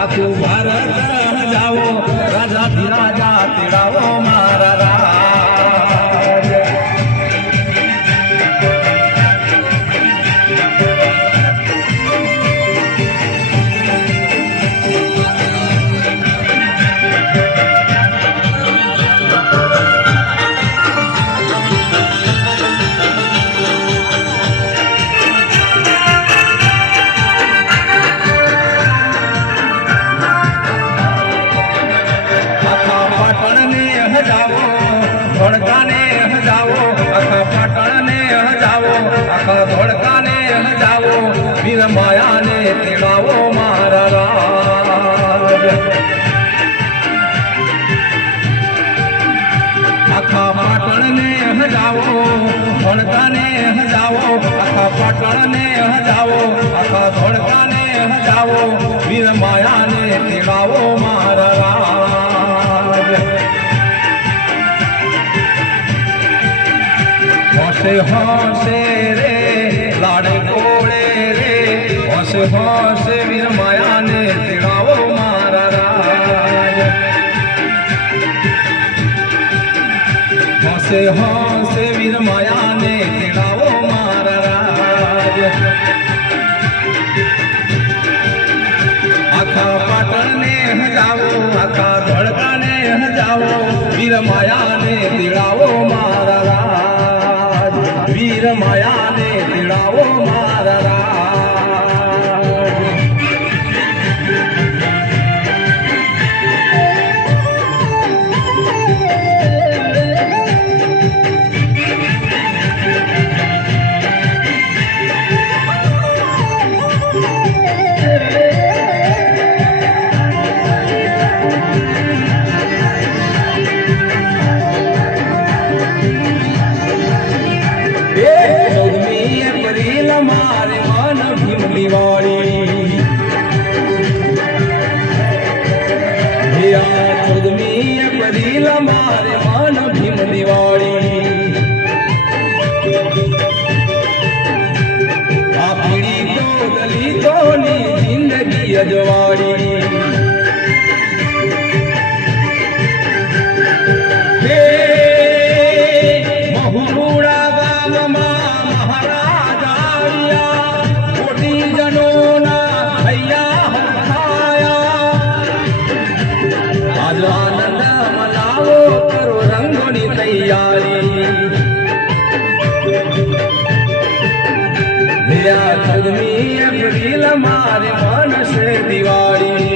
આખું ભારત જાઓ. રાજા ધીરાજા ધોળકાને હજાવો, આખા પાટણને હજાવો, આખા ધોળકાને હજાવો, વીર માયાને તેડાવો મારા રાજ. આખા પાટણને હજાવો, ધોળકાને હજાવો, આખા પાટણને હજાવો, આખા ધોળકાને હજાવો હોશે હોશે રે લાડે કોળે રે હોશે હોશે વીર માયાને તેડાવો મારા રાજ હોશે હોશે વીર માયાને તેડાવો મારા રાજ આખા પાટણને હજાવો આખા ધડકાને હજાવો વીર માયાને તેડાવો મારા રાજ વીર માયાને તેડાવો મારા આ ચૌદમી એપ્રિલ મારે મન ભીમ દિવાળી આ પીડી દિલ મારે મન છે દિવાળી.